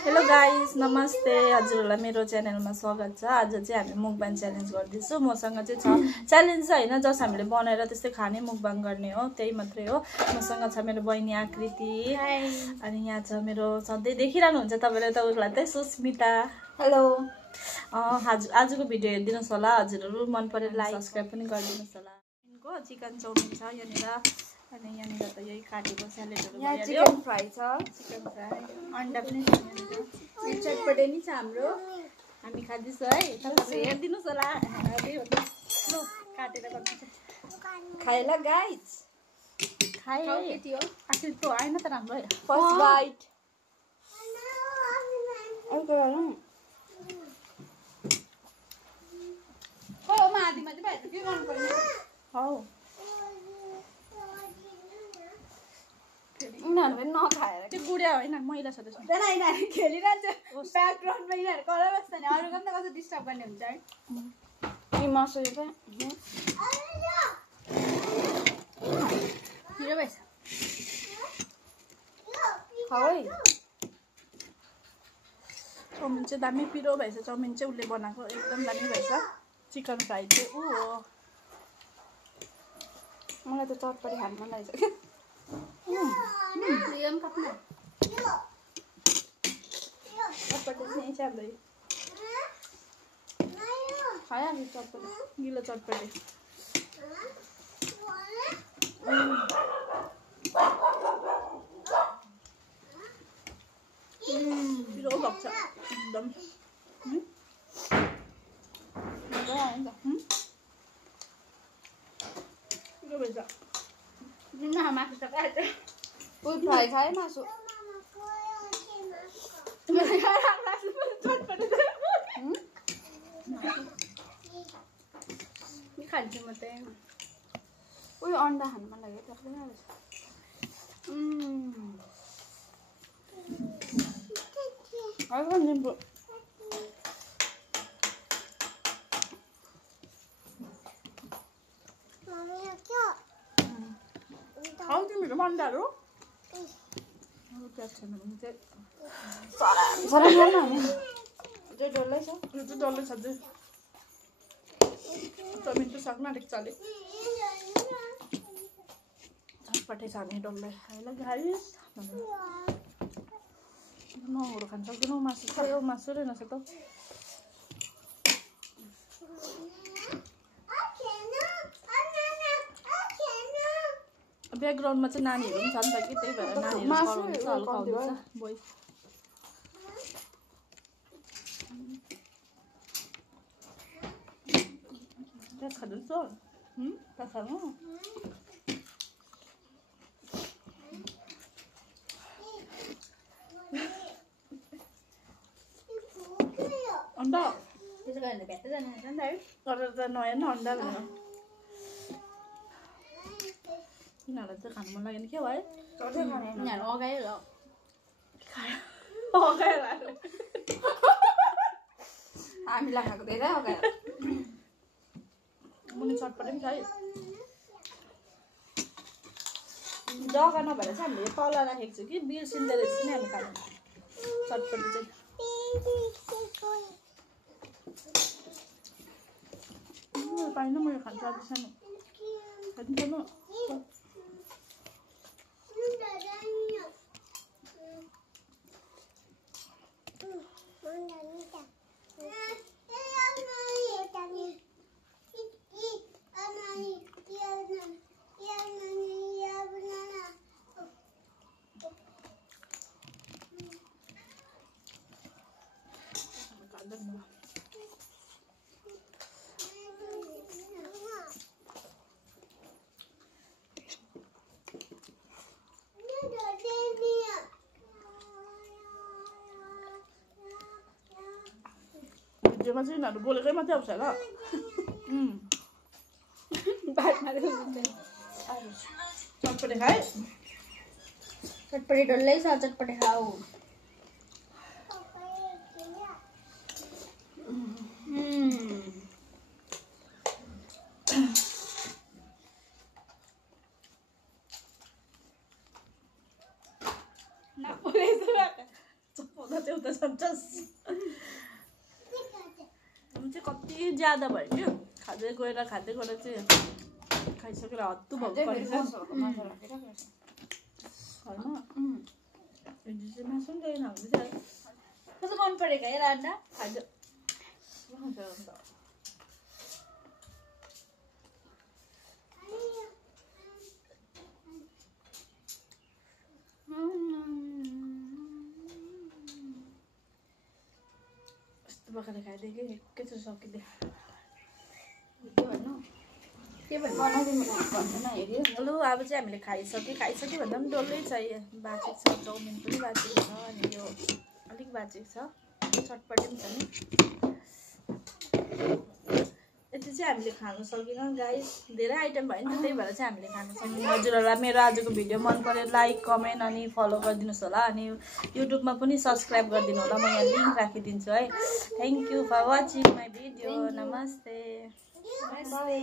Hello guys, नमस्ते। हजुरहरूलाई मेरो च्यानलमा स्वागत छ। आज चाहिँ हामी मुकबाङ च्यालेन्ज गर्दैछौँ। मसँग चाहिँ छ च्यालेन्ज चाहिँ होइन, जस्ट हामीले बनाएर त्यस्तै खाने मुकबाङ गर्ने हो, त्यही मात्रै हो। मसँग छ मेरो बहिनी आकृति, अनि यहाँ छ मेरो सधैँ देखिरहनुहुन्छ तपाईँले त उसलाई चाहिँ सुस्मिता। हेलो। आजको भिडियो हेरिदिनुहोस् होला हजुरहरू, मन पऱ्यो लाइक सब्सक्राइब पनि गरिदिनुहोस् होला। चिकन चाउमिन छ यहाँनिर, अनि यहाँनिर त यही काटेको स्यालेडहरू भयो। चिकन फ्राई छ, चिकन फ्राई, अन्डा पनि छ यहाँनिर, चटपटे नि छ हाम्रो। हामी खाँदैछौँ है, तपाईँहरू हेरिदिनुहोस् होला। ल काटेर गर्दैछ, खाए ल गाइज। खाए आखिर त आएन त राम्रो है। First bite. अर्को गरौँ। हो माथि भाइ के गर्नु पर्ने हौ उनीहरू पनि नखाएर त्यो गुडिया होइन, मैला छ त्यसमा। त्यहाँ यिनीहरू खेलिरहन्छ ब्याकग्राउन्डमा, यिनीहरू कराइ बस्छ नि, अरूको पनि त कस्तो डिस्टर्ब गर्ने हुन्छ है। मसुरी त पिरो भएछ है। चाउमिन चाहिँ दामी पिरो भएछ। चाउमिन चाहिँ उसले बनाएको एकदम दामी भएछ। चिकन फ्राई चाहिँ ऊ हो। मलाई त चटपटी खानु मन लागेछ क्या। चटपटे चाहिँ चाहिँ खाइहाल्नु चटपटी, गिलो चटपटे। पिरो भएको छ एकदम। पिरो भएछ। मासु त खाएछ। फुल फ्राई खाएँ मासु। खान्छु म चाहिँ। उयो अन्डा खानु मन लाग्यो टक्कै निम्बु खाऊ तिमीहरू अन्डाहरू। प्याज छैन भने चाहिँ त्यो डल्लै छ। यो चाहिँ डल्लै छ चाहिँ चाउमिन त सक्न अलिक चल्यो। झटपटै छ भने डल्लै खाएर गाइस। नहुरो खान सक्दैनौ, मासु खायो, मासु रहेनछ त। ब्याकग्राउन्डमा चाहिँ नानीहरू पनि छ नि त कि, त्यही भएर नानीहरू कराउँदैछ, हल्का आउँदैछ भोइस। प्याज खाँदैछ प्याज खानु। अन्डा त्यसो गरेर भेट्दै जानुहुनेछ नि त है। गरेर त नयाँ न अन्डा भनेर यिनीहरूलाई चाहिँ खानु मन लागेन क्या है। यिनीहरू अगायो ल हामीलाई खाएको धेरै अगायो। मुनि चटपटे पनि छ है। जग्गा नभएर चाहिँ हामीले तल राखेको छु कि बिर्सिँदो रहेछ नि हामी खानु चटपटे चाहिँ। पाइन मैले खान्छु आज सानो खानु। भिडियोमा चाहिँ यिनीहरू बोलेकै मात्रै आउँछ ल। चटपटे खाए, चटपटे डल्लै छ, चटपटे खाऊ। चाहिँ उता सन्चस चाहिँ कति ज्यादा भयो क्या खाँदै गएर चाहिँ खाइसकेर हत्तु भएको होइन मासु पनि ल्याएन हुन्छ कस्तो मन परेको है रान्ना खाइदियो यस्तो प्रकारले खाइदियो कि एकैचोटि सकिदियो के भन्नु बनाइदिनु भन्दैन हेऱ्यो लु अब चाहिँ हामीले खाइसक्यो भन्दा पनि डल्लै छ बाँचेको छ चाउमिन पनि बाँचेको छ अनि यो अलिक बाँचेको छ चटपटी पनि छ नि यति चाहिँ हामीले खानु सकेनौँ गाइस धेरै आइटम भयो नि त्यही भएर चाहिँ हामीले खानु सकेनौँ हजुरहरूलाई मेरो आजको भिडियो मन पऱ्यो लाइक कमेन्ट अनि फलो गरिदिनुहोस् होला अनि युट्युबमा पनि सब्सक्राइब गरिदिनु होला म यहाँ लिङ्क राखिदिन्छु है thank you for watching my video नमस्ते बाई